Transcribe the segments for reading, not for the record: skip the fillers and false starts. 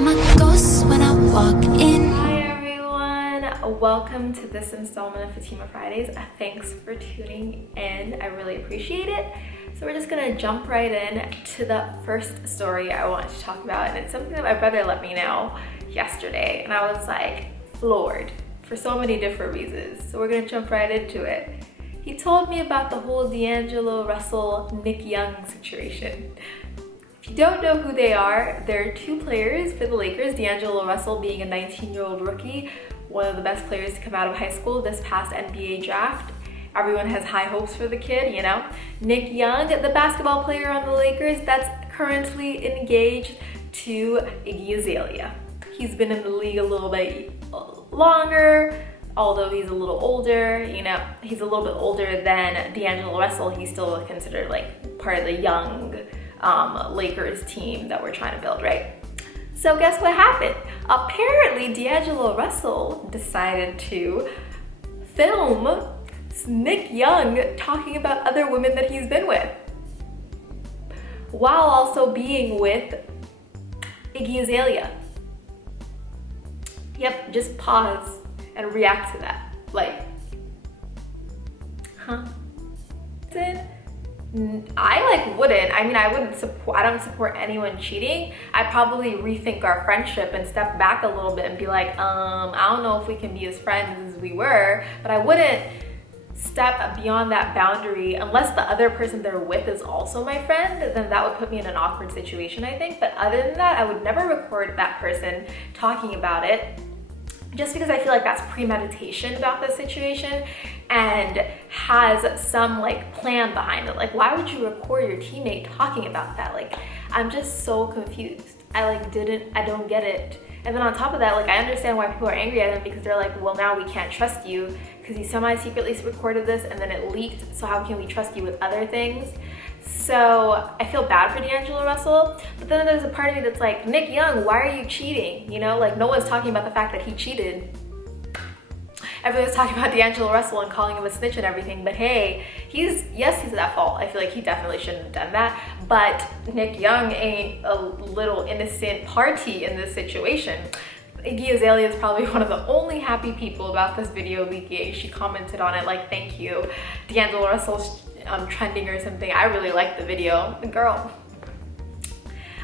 I'm a ghost when I walk in. Hi everyone, welcome to this installment of Fatima Fridays. Thanks for tuning in, I really appreciate it. So we're just gonna jump right in to the first story I wanted to talk about, and it's something that my brother let me know yesterday, and I was like floored for so many different reasons. So we're gonna jump right into it. He told me about the whole D'Angelo Russell, Nick Young situation. If you don't know who they are, they're two players for the Lakers, D'Angelo Russell being a 19-year-old rookie, one of the best players to come out of high school this past NBA draft. Everyone has high hopes for the kid, you know. Nick Young, the basketball player on the Lakers that's currently engaged to Iggy Azalea. He's been in the league a little bit longer, although he's a little older, you know, he's a little bit older than D'Angelo Russell. He's still considered like part of the young Lakers team that we're trying to build, right? So guess what happened? Apparently D'Angelo Russell decided to film Nick Young talking about other women that he's been with, while also being with Iggy Azalea. Yep, just pause and react to that. Like, huh? I wouldn't. I mean, I don't support anyone cheating. I'd probably rethink our friendship and step back a little bit and be like, I don't know if we can be as friends as we were, but I wouldn't step beyond that boundary unless the other person they're with is also my friend. Then that would put me in an awkward situation, I think. But other than that, I would never record that person talking about it, just because I feel like that's premeditation about the situation and has some like plan behind it. Like, why would you record your teammate talking about that? Like, I'm just so confused. I don't get it. And then on top of that, like, I understand why people are angry at him, because they're like, well, now we can't trust you because you semi-secretly recorded this and then it leaked, so how can we trust you with other things? So I feel bad for D'Angelo Russell, but then there's a part of me that's like, Nick Young, why are you cheating? You know, like, no one's talking about the fact that he cheated. Everyone's talking about D'Angelo Russell and calling him a snitch and everything, but hey, he's at fault. I feel like he definitely shouldn't have done that, but Nick Young ain't a little innocent party in this situation. Iggy Azalea is probably one of the only happy people about this video leaking. She commented on it like, thank you. D'Angelo Russell's trending or something. I really liked the video. The girl,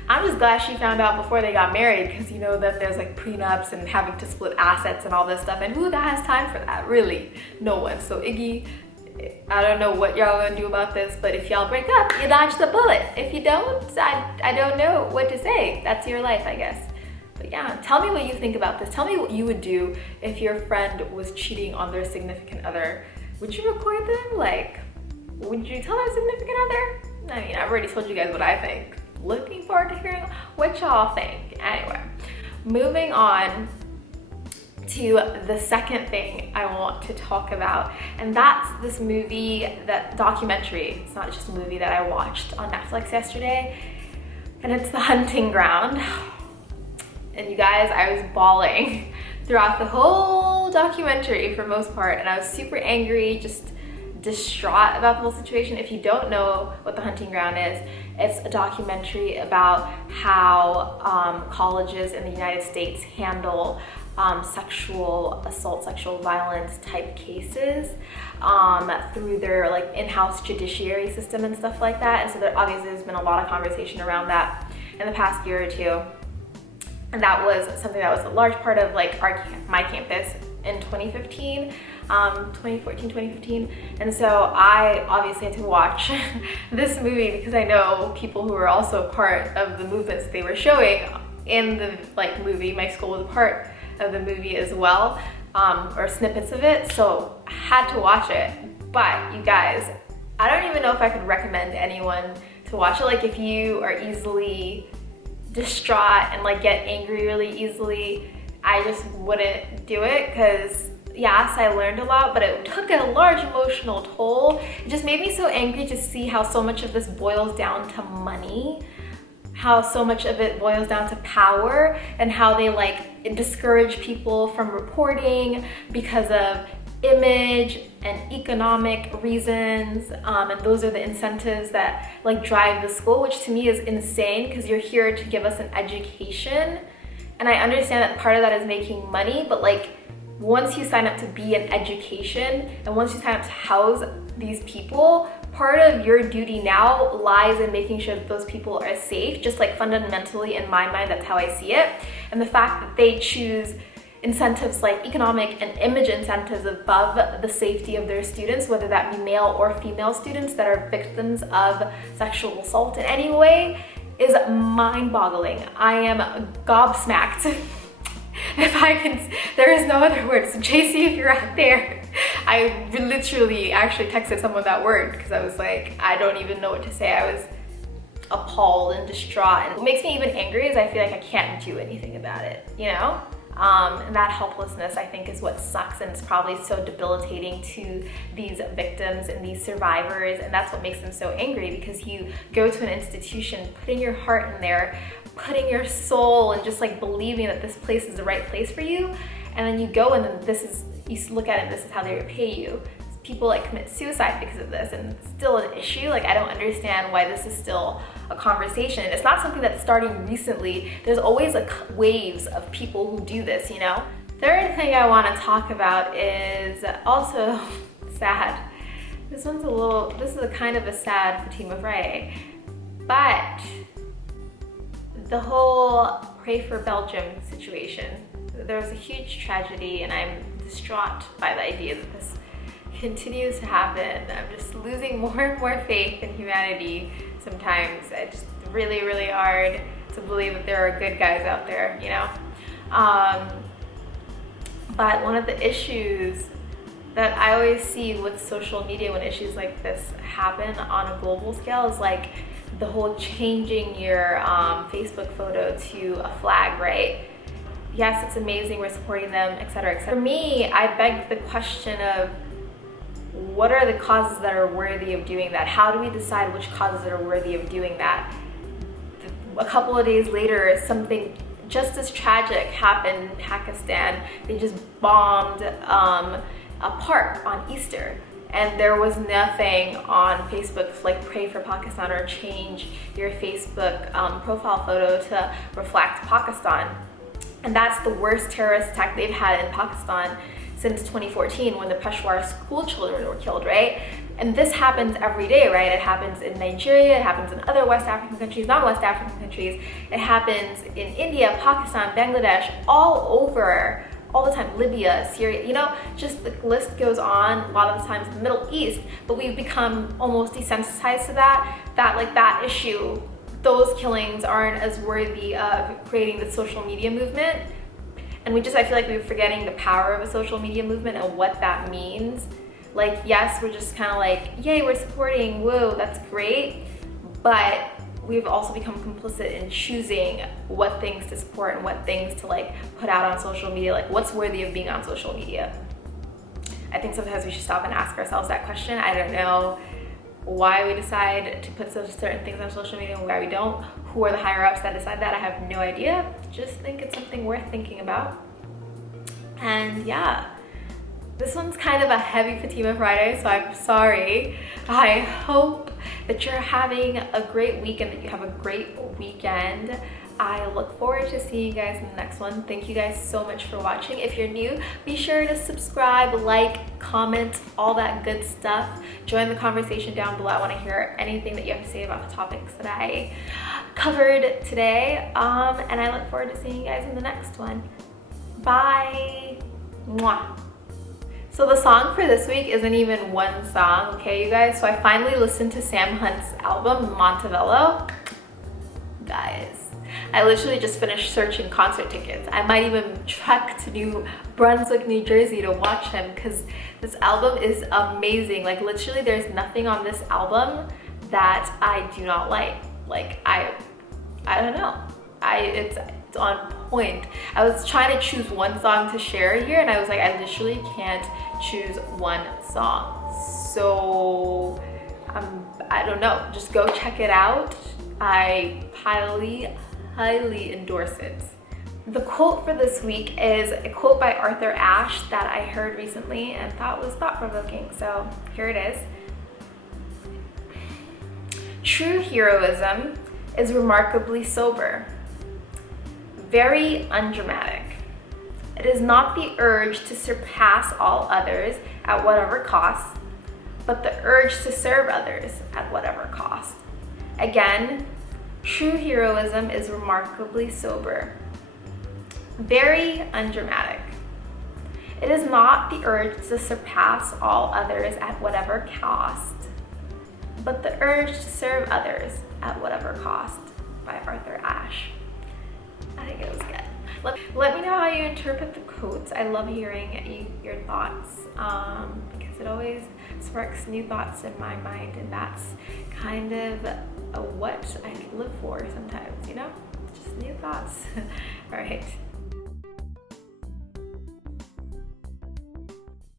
I'm just glad she found out before they got married, because you know that there's like prenups and having to split assets and all this stuff, and who that has time for that? Really, no one. So Iggy, I don't know what y'all gonna do about this, but if y'all break up, you dodge the bullet. If you don't, I don't know what to say. That's your life, I guess. But yeah, tell me what you think about this. Tell me what you would do if your friend was cheating on their significant other. Would you record them? Like, would you tell their significant other? I mean, I've already told you guys what I think. Looking forward to hearing what y'all think. Anyway, moving on to the second thing I want to talk about, and that's this movie, that documentary. It's not just a movie that I watched on Netflix yesterday, and it's The Hunting Ground. And you guys, I was bawling throughout the whole documentary for most part, and I was super angry, just distraught about the whole situation. If you don't know what The Hunting Ground is, it's a documentary about how colleges in the United States handle sexual assault, sexual violence type cases through their like in-house judiciary system and stuff like that. And so obviously there's been a lot of conversation around that in the past year or two. And that was something that was a large part of like my campus in 2015, 2015. And so I obviously had to watch this movie because I know people who were also part of the movements they were showing in the like movie. My school was a part of the movie as well, or snippets of it. So I had to watch it. But you guys, I don't even know if I could recommend anyone to watch it. Like, if you are easily distraught and like get angry really easily, I just wouldn't do it, because yes, I learned a lot, but it took a large emotional toll. It just made me so angry to see how so much of this boils down to money, how so much of it boils down to power, and how they like discourage people from reporting because of image and economic reasons, and those are the incentives that like drive the school, which to me is insane, because you're here to give us an education And I understand that part of that is making money, but like once you sign up to be in education and once you sign up to house these people, part of your duty now lies in making sure that those people are safe, just like fundamentally in my mind, that's how I see it. And the fact that they choose incentives like economic and image incentives above the safety of their students, whether that be male or female students that are victims of sexual assault in any way, is mind-boggling. I am gobsmacked. If I can, there is no other word. So JC, if you're out there, I literally actually texted someone that word because I was like, I don't even know what to say. I was appalled and distraught. And what makes me even angry is I feel like I can't do anything about it, you know? And that helplessness, I think, is what sucks, and it's probably so debilitating to these victims and these survivors, and that's what makes them so angry, because you go to an institution, putting your heart in there, putting your soul, and just like believing that this place is the right place for you, and then you go and then you look at it and this is how they repay you. People like commit suicide because of this, and it's still an issue. Like, I don't understand why this is still a conversation. It's not something that's starting recently. There's always like waves of people who do this, you know? Third thing I want to talk about is also sad. This is a kind of a sad Fatima Friday, but the whole Pray for Belgium situation. There was a huge tragedy, and I'm distraught by the idea that this continues to happen. I'm just losing more and more faith in humanity sometimes. It's just really, really hard to believe that there are good guys out there, you know? But one of the issues that I always see with social media when issues like this happen on a global scale is like the whole changing your Facebook photo to a flag, right? Yes, it's amazing, we're supporting them, etc., etc. For me, I beg the question of, what are the causes that are worthy of doing that? How do we decide which causes that are worthy of doing that? A couple of days later, something just as tragic happened in Pakistan. They just bombed a park on Easter, and there was nothing on Facebook like Pray for Pakistan or change your Facebook profile photo to reflect Pakistan. And that's the worst terrorist attack they've had in Pakistan since 2014, when the Peshawar school children were killed, right? And this happens every day, right? It happens in Nigeria, it happens in other West African countries, non-West African countries. It happens in India, Pakistan, Bangladesh, all over, all the time. Libya, Syria, you know, just the list goes on. A lot of the times the Middle East, but we've become almost desensitized to that issue. Those killings aren't as worthy of creating the social media movement. And I feel like we're forgetting the power of a social media movement and what that means. Like, yes, we're just kind of like, yay, we're supporting, whoa, that's great. But we've also become complicit in choosing what things to support and what things to like put out on social media, like what's worthy of being on social media. I think sometimes we should stop and ask ourselves that question. I don't know why we decide to put certain things on social media and why we don't. Who are the higher ups that decide that? I have no idea. Just think it's something worth thinking about. And yeah, this one's kind of a heavy Fatima Friday, so I'm sorry. I hope that you're having a great week and that you have a great weekend. I look forward to seeing you guys in the next one. Thank you guys so much for watching. If you're new, be sure to subscribe, like, comment, all that good stuff. Join the conversation down below. I want to hear anything that you have to say about the topics that I covered today. And I look forward to seeing you guys in the next one. Bye. Mwah. So the song for this week isn't even one song, okay, you guys? So I finally listened to Sam Hunt's album, Montevello. Guys, I literally just finished searching concert tickets. I might even trek to New Brunswick, New Jersey to watch him, because this album is amazing. Like, literally there's nothing on this album that I do not like. Like, I don't know. It's on point. I was trying to choose one song to share here, and I was like, I literally can't choose one song. So I don't know, just go check it out. I highly endorse it. The quote for this week is a quote by Arthur Ashe that I heard recently and thought was thought-provoking, so here it is. True heroism is remarkably sober. Very undramatic. It is not the urge to surpass all others at whatever cost, but the urge to serve others at whatever cost. Again, true heroism is remarkably sober. Very undramatic. It is not the urge to surpass all others at whatever cost, but the urge to serve others at whatever cost, by Arthur Ashe. I think it was good. Let me know how you interpret the quotes. I love hearing your thoughts because it always sparks new thoughts in my mind, and that's kind of what I live for sometimes, you know? Just new thoughts. All right.